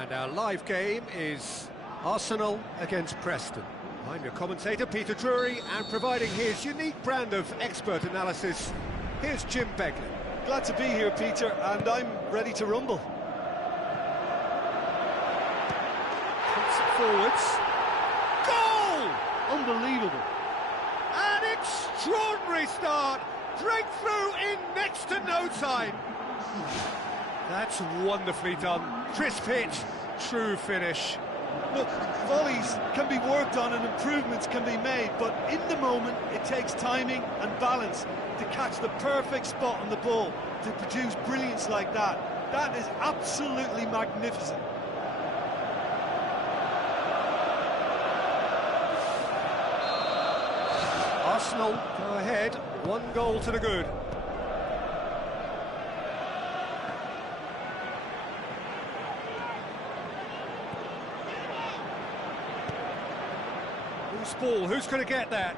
And our live game is Arsenal against Preston. I'm your commentator, Peter Drury, and providing his unique brand of expert analysis, here's Jim Beglin. Glad to be here, Peter, and I'm ready to rumble. Puts it forwards. Goal! Unbelievable. An extraordinary start. Breakthrough in next to no time. That's wonderfully done. Crisp hit, true finish. Look, volleys can be worked on and improvements can be made, but in the moment it takes timing and balance to catch the perfect spot on the ball to produce brilliance like that. That is absolutely magnificent. Arsenal go ahead, 1 goal to the good. Loose ball, who's going to get that?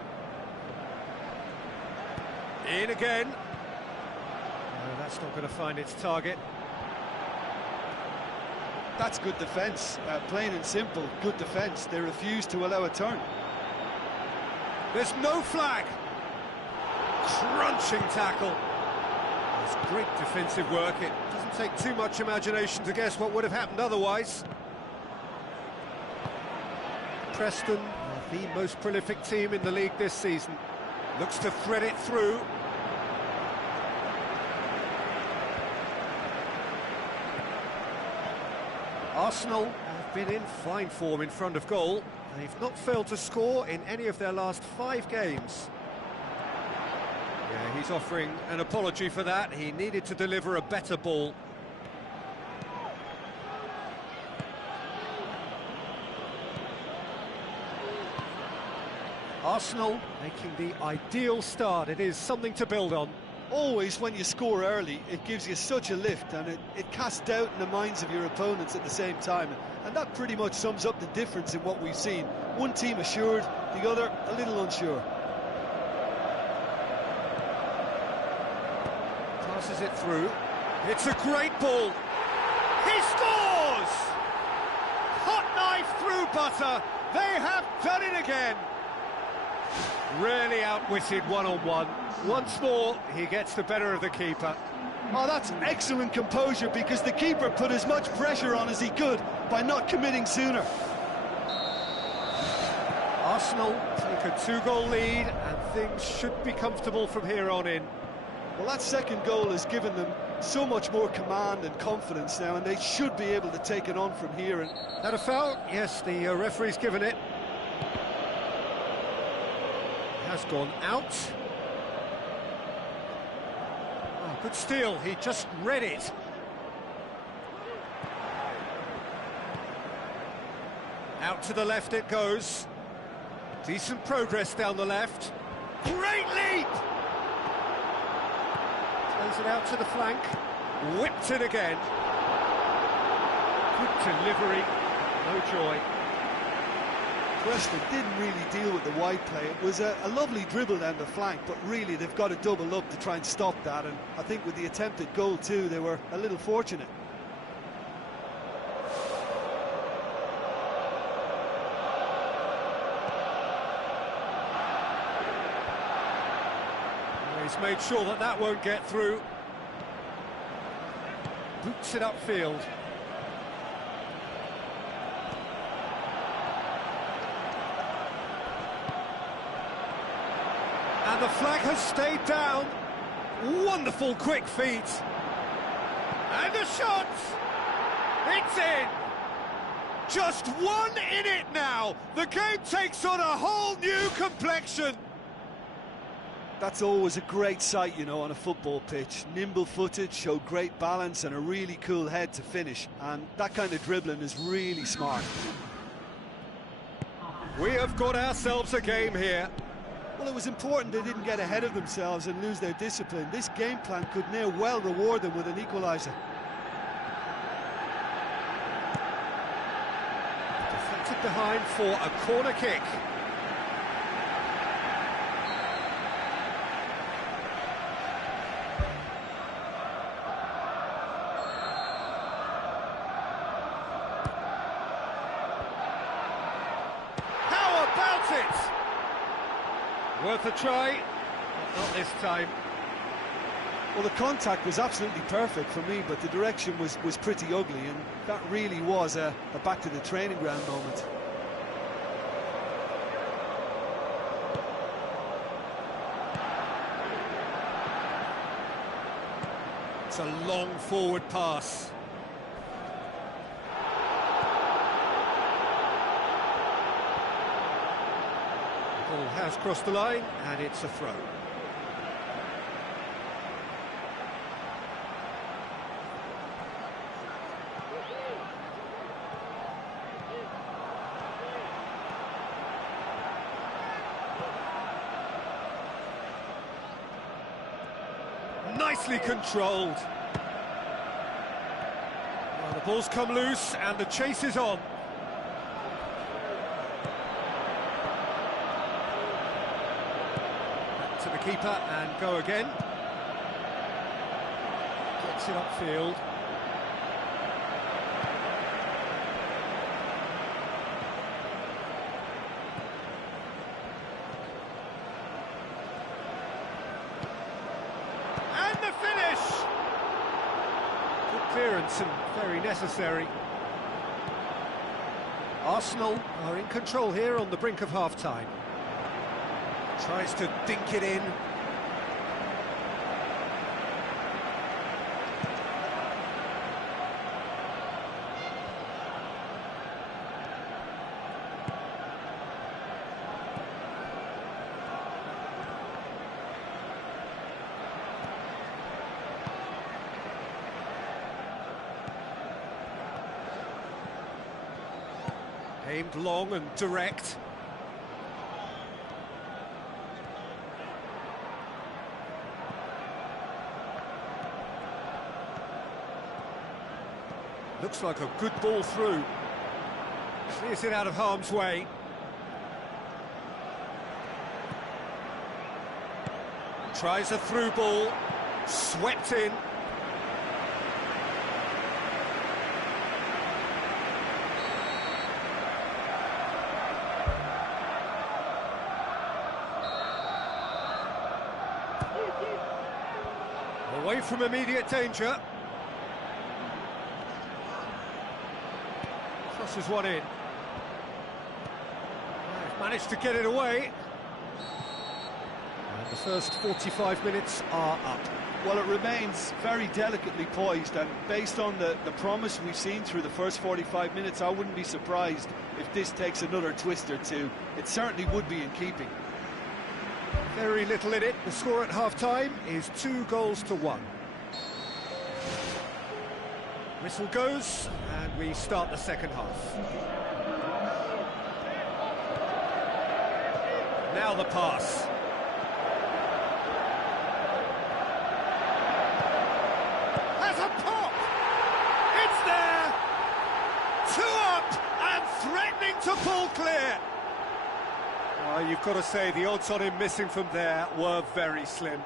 In again. No, that's not going to find its target. That's good defence, plain and simple, good defence. They refuse to allow a turn. There's no flag. Crunching tackle. It's great defensive work. It doesn't take too much imagination to guess what would have happened otherwise. Preston are the most prolific team in the league this season. Looks to thread it through. Arsenal have been in fine form in front of goal. They've not failed to score in any of their last 5 games. Yeah, he's offering an apology for that. He needed to deliver a better ball. Arsenal making the ideal start. It is something to build on. Always when you score early, it gives you such a lift and it casts doubt in the minds of your opponents at the same time. And that pretty much sums up the difference in what we've seen. One team assured, the other a little unsure. Passes it through. It's a great ball. He scores! Hot knife through butter. They have done it again. Really outwitted one-on-one. Once more, he gets the better of the keeper. Oh, that's excellent composure because the keeper put as much pressure on as he could by not committing sooner. Arsenal take a 2-goal lead and things should be comfortable from here on in. Well, that second goal has given them so much more command and confidence now, and they should be able to take it on from here. And that a foul? Yes, the referee's given it. Has gone out. Oh, good steal, he just read it. Out to the left it goes. Decent progress down the left. Great leap! Plays it out to the flank. Whipped it again. Good delivery. No joy. Preston didn't really deal with the wide play. It was a lovely dribble down the flank, but really they've got to double up to try and stop that, and I think with the attempted goal too, they were a little fortunate. He's made sure that that won't get through. Boots it upfield. And the flag has stayed down. Wonderful quick feet. And a shot! It's in! Just one in it now! The game takes on a whole new complexion! That's always a great sight, you know, on a football pitch. Nimble-footed, showed great balance and a really cool head to finish. And that kind of dribbling is really smart. We have got ourselves a game here. Well, it was important they didn't get ahead of themselves and lose their discipline. This game plan could now well reward them with an equaliser. Deflected behind for a corner kick. it. Worth a try, but not this time. Well, the contact was absolutely perfect for me, but the direction was pretty ugly, and that really was a back to the training ground moment. It's a long forward pass. The ball has crossed the line, and it's a throw. Nicely controlled. Well, the ball's come loose and the chase is on. Back to the keeper and go again. Gets it upfield. Clearance and very necessary. Arsenal are in control here on the brink of half-time. Tries to dink it in. Aimed long and direct. Looks like a good ball through. Clears it out of harm's way. Tries a through ball. Swept in. Away from immediate danger. Crosses one in. They've managed to get it away. And the first 45 minutes are up. Well, it remains very delicately poised, and based on the promise we've seen through the first 45 minutes, I wouldn't be surprised if this takes another twist or two. It certainly would be in keeping. Very little in it. The score at half-time is 2-1. Whistle goes, and we start the second half. Now the pass. Has a pop! It's there! 2 up and threatening to pull clear. You've got to say the odds on him missing from there were very slim.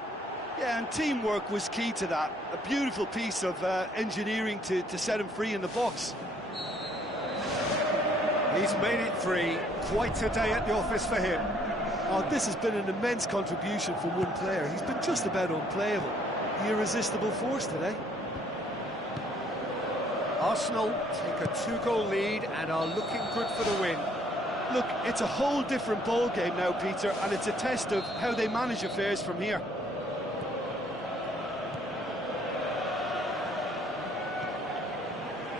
Yeah, and teamwork was key to that. A beautiful piece of engineering to set him free in the box. He's made it 3. Quite a day at the office for him. Oh, this has been an immense contribution from one player. He's been just about unplayable. The irresistible force today. Arsenal take a 2-goal lead and are looking good for the win. Look, it's a whole different ball game now, Peter, and it's a test of how they manage affairs from here.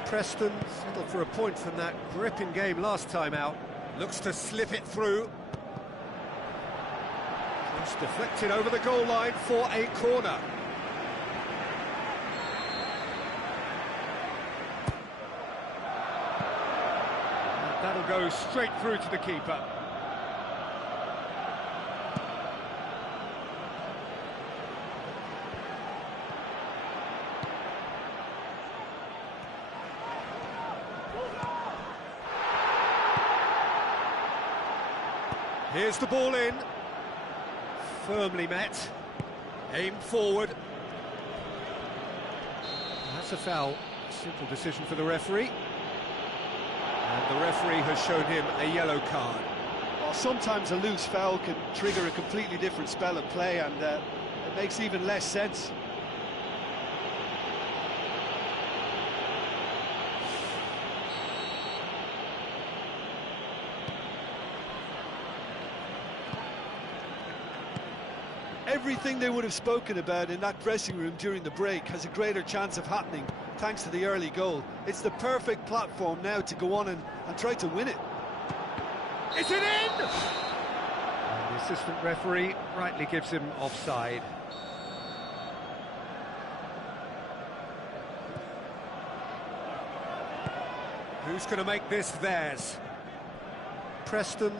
Preston settled for a point from that gripping game last time out. Looks to slip it through. Just deflected over the goal line for a corner. That'll go straight through to the keeper. Here's the ball in. Firmly met. Aimed forward. That's a foul. Simple decision for the referee. And the referee has shown him a yellow card. Oh, sometimes a loose foul can trigger a completely different spell of play, and it makes even less sense. Everything they would have spoken about in that dressing room during the break has a greater chance of happening thanks to the early goal. It's the perfect platform now to go on and try to win it. Is it in? And the assistant referee rightly gives him offside. Who's going to make this theirs? Preston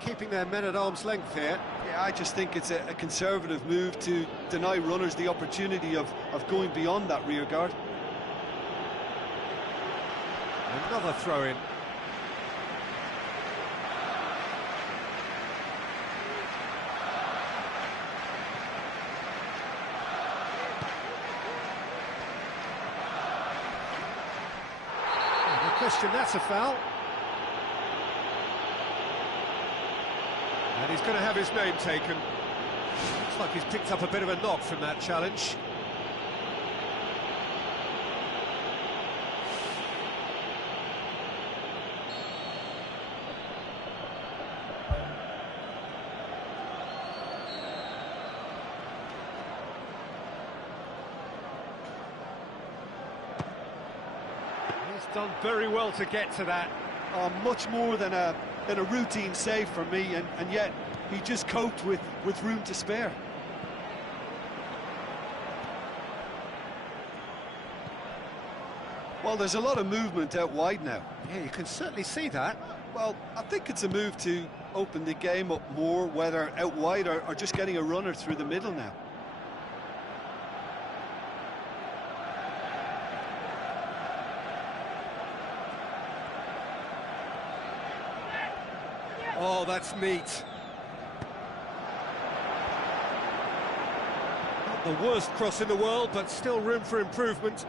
keeping their men at arm's length here. Yeah, I just think it's a conservative move to deny runners the opportunity of going beyond that rear guard. Another throw-in. No question, that's a foul. And he's going to have his name taken. Looks like he's picked up a bit of a knock from that challenge. He's done very well to get to that. Much more than a routine save for me, and yet he just coped with room to spare. Well, there's a lot of movement out wide now. Yeah, you can certainly see that. Well, I think it's a move to open the game up more, whether out wide or just getting a runner through the middle now. Oh, that's neat. Not the worst cross in the world, but still room for improvement.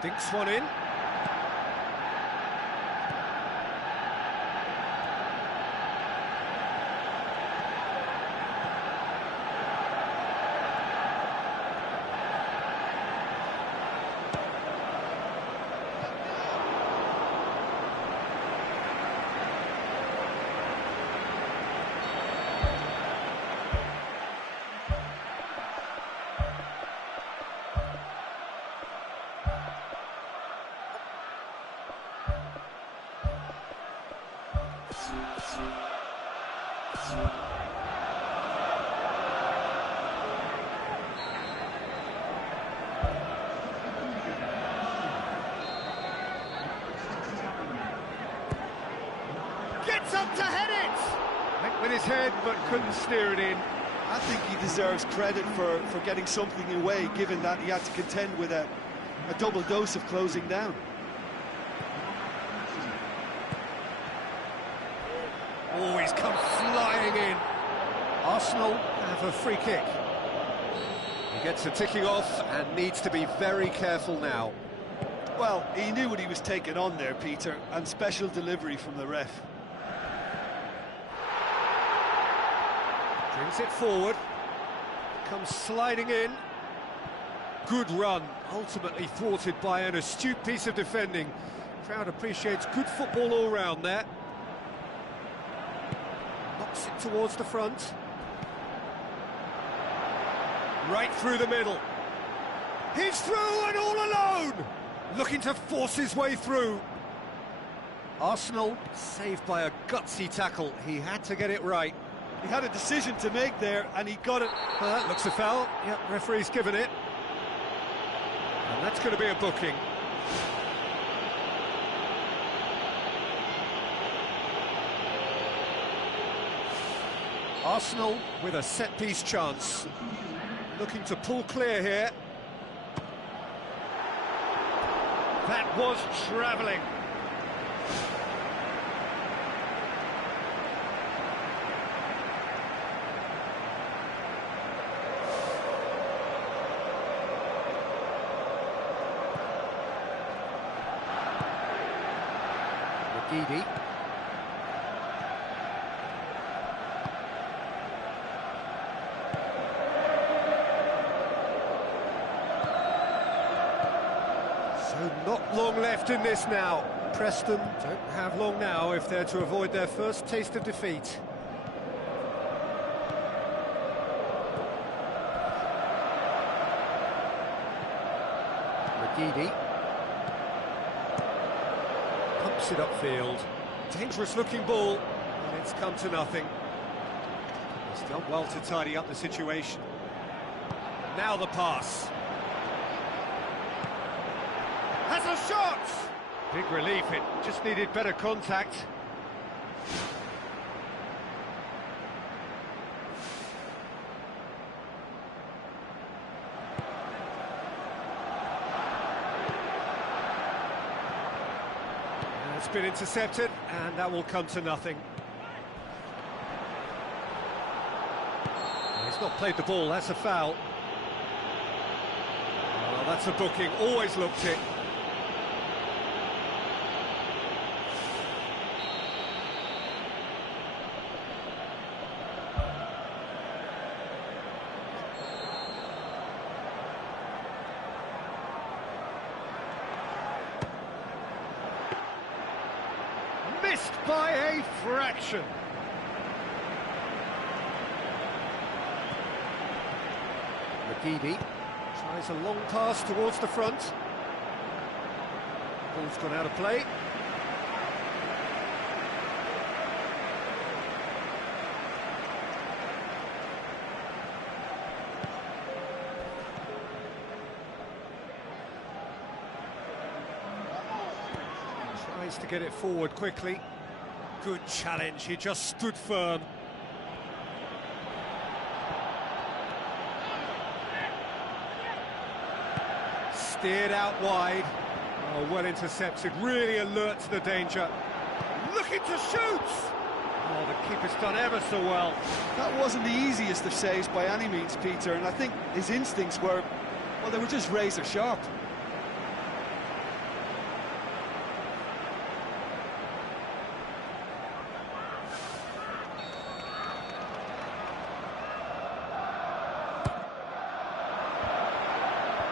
Dinks one in. Gets up to head it! Went with his head, but couldn't steer it in. I think he deserves credit for getting something away, given that he had to contend with a double dose of closing down. Oh, he's come flying in. Arsenal have a free kick. He gets the ticking off and needs to be very careful now. Well, he knew what he was taking on there, Peter, and special delivery from the ref. Brings it forward. Comes sliding in. Good run, ultimately thwarted by an astute piece of defending. Crowd appreciates good football all round there. Knocks it towards the front. Right through the middle. He's through and all alone! Looking to force his way through. Arsenal saved by a gutsy tackle. He had to get it right. He had a decision to make there, and he got it. That looks a foul. Yep, referee's given it. And that's going to be a booking. Arsenal with a set-piece chance. Looking to pull clear here. That was travelling. Geek. So not long left in this now. Preston don't have long now if they're to avoid their first taste of defeat. McGeady pumps it upfield. Dangerous looking ball, and it's come to nothing. He's done well to tidy up the situation. Now the pass. Has a shot! Big relief, it just needed better contact. It's been intercepted, and that will come to nothing. He's not played the ball, that's a foul. Oh, that's a booking, always looked it. Missed by a fraction. McGeady tries a long pass towards the front. Ball's gone out of play. Tries to get it forward quickly. Good challenge, he just stood firm. Steered out wide. Oh, well intercepted, really alert to the danger. Looking to shoot! Oh, the keeper's done ever so well. That wasn't the easiest of saves by any means, Peter, and I think his instincts were, well, they were just razor sharp.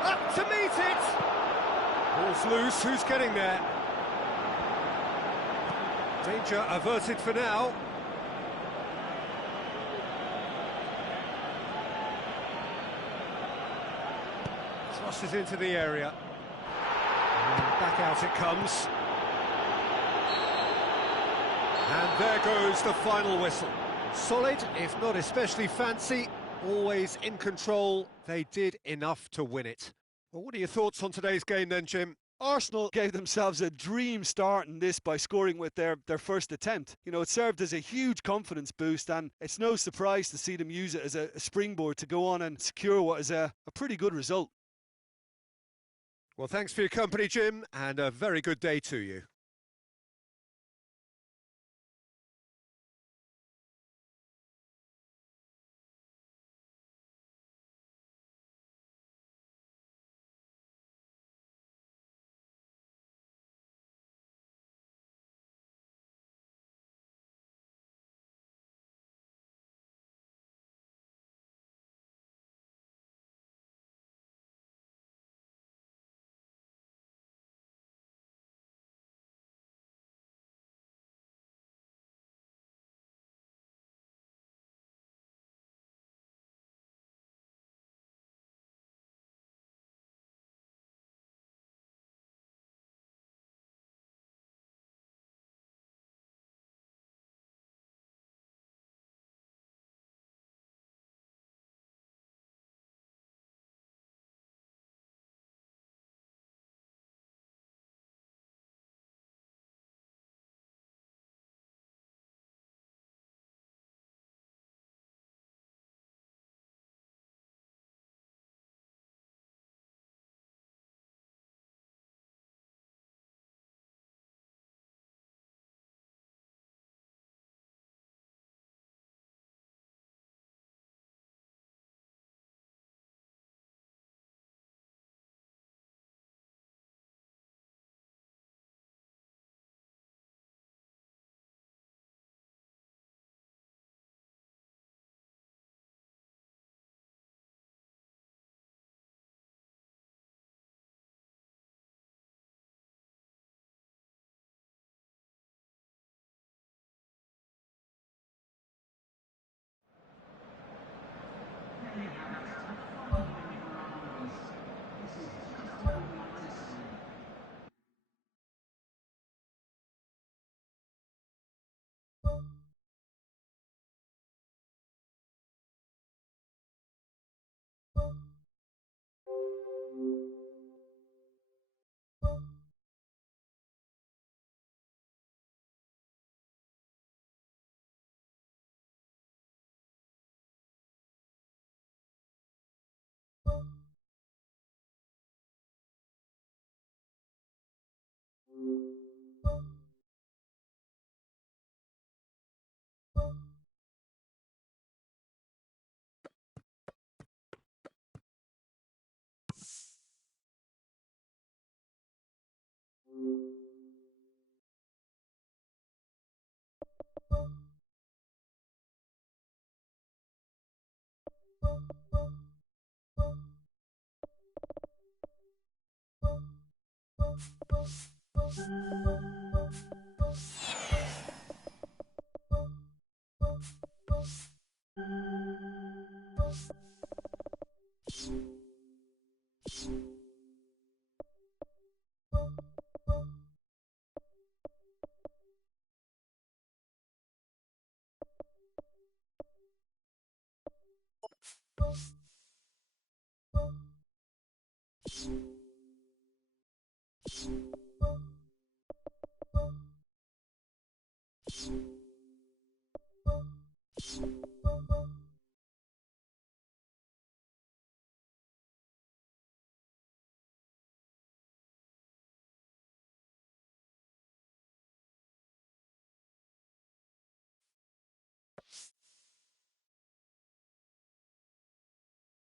Up to meet it! Ball's loose, who's getting there? Danger averted for now. Crosses into the area. And back out it comes. And there goes the final whistle. Solid, if not especially fancy, always in control. They did enough to win it. Well, what are your thoughts on today's game then, Jim? Arsenal gave themselves a dream start in this by scoring with their first attempt. You know, it served as a huge confidence boost, and it's no surprise to see them use it as a springboard to go on and secure what is a pretty good result. Well, thanks for your company, Jim, and a very good day to you.